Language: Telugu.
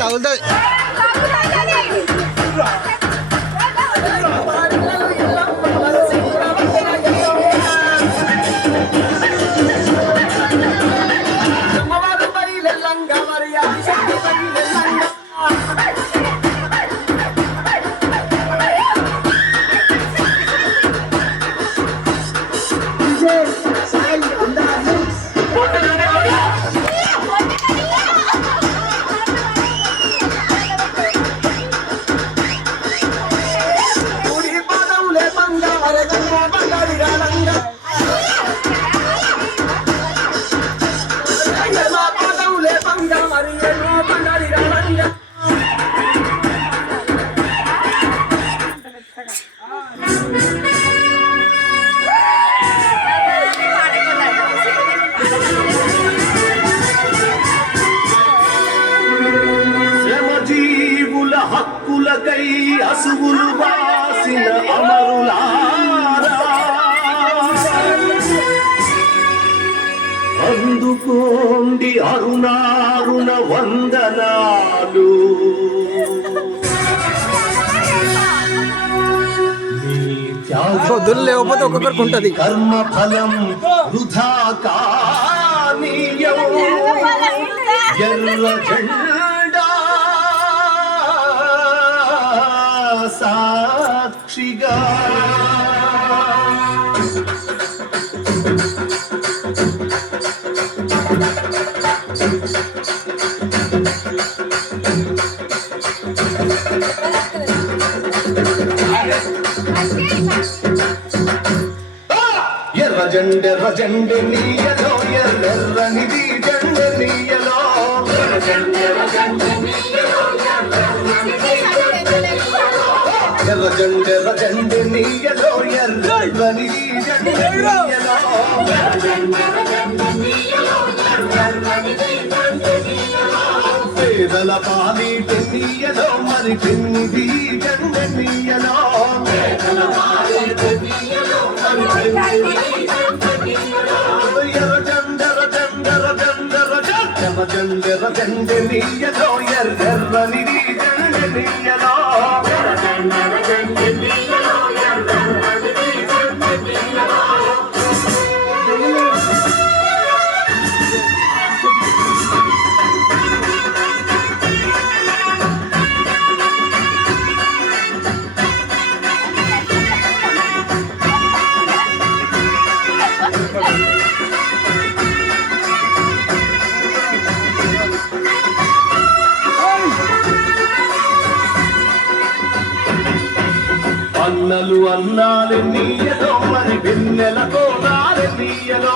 తగులుతుంది. హక్కులకై అసువులు వాసిన అమరులారా అందుకోండి అరుణారుణ వందనాలు. పొద్దున్న లేకపోతే ఒక్కొక్కరికి ఉంటది. కర్మ ఫలం వృధా కానీయం ఎర్ర జెండా సాక్షిగా ఎర్ర జెండె నీయలో ఎర్రెర్రనిది జెండె నీయలో ఎర్ర జెండె నీయలో ఎర్రెర్రనిది జెండె నీయలో పేదల పాలిటి నీయలో మరి పెన్నిది జెండె నీయలో జెండె నీయలో ఎర్రెర్రనిది జెండె నీయలో అన్నలు అన్నాలు నీయలో మరి వెన్నెల కోనాలు నీయలో.